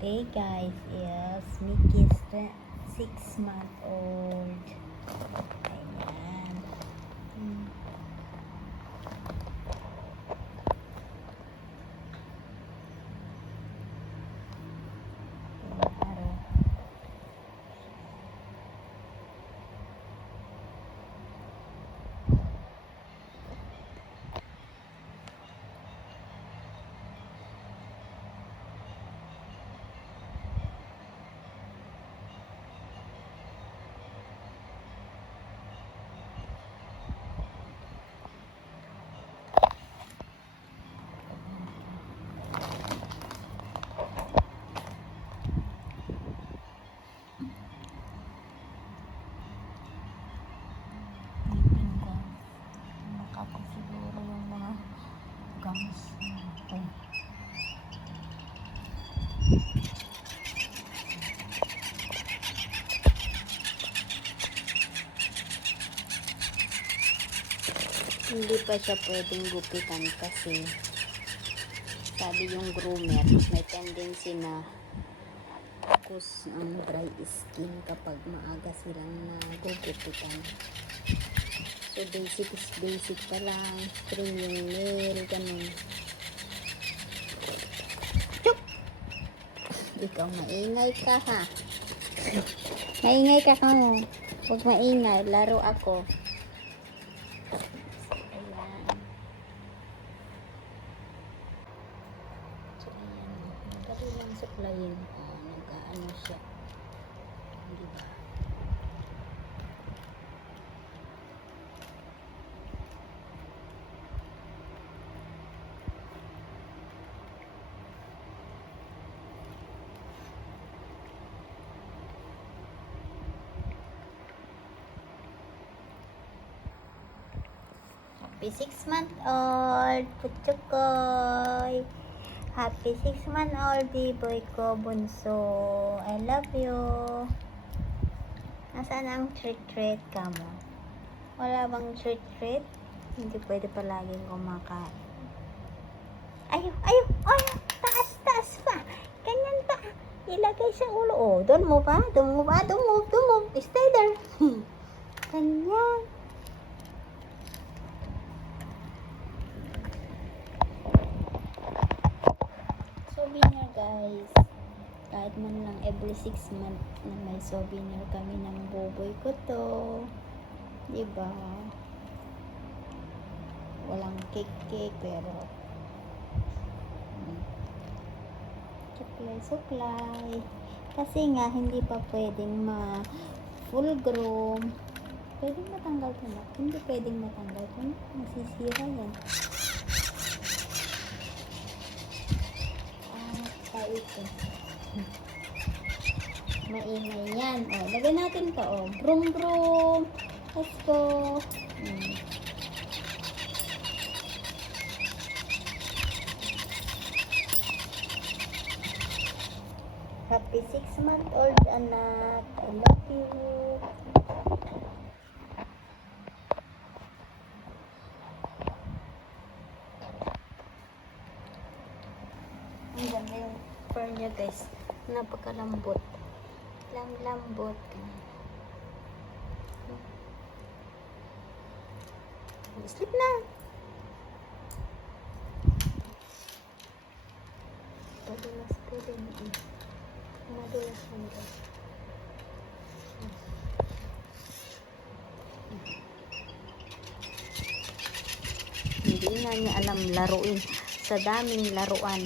Today guys is Mickey's 6-month-old. Ayan. Araw. Hindi pa siya pwedeng gupitan kasi sabi yung groomer may tendency na cause ang dry skin kapag maaga silang nagugupitan. So basic is basic pa lang, trim yung nail, ganun. Chuk! Ikaw maingay ka ha. Maingay ka ka mo. Huwag maingay, laro ako. Suklayin nag-ano siya, di ba? Happy 6-month-old Putsukoy. Happy 6-month-old Biboy ko, bunso. I love you. Nasaan ang treat ka mo? Wala bang treat? Hindi pwede palaging kumakain. Ayaw. Taas pa. Ganyan pa. Ilagay sa ulo. Oh, doon mo pa. Don't move. Stay there. Ganyan. Souvenir guys, kahit man lang every 6 months na may souvenir kami ng boboy ko to, diba? Walang cake pero supply kasi nga hindi pa pwedeng full groom. Pwedeng matanggal ko na, hindi pwedeng matanggal ko na, masisira yan. Ito. Maingay yan. O, lagay natin to. O, broom. Let's go. Happy 6-month-old anak. I love you. Ang ganda yung fur niya guys, napakalambot, lambot. Sleep na. Madulas mo guys. Hindi na niya alam laruin sa daming laruan.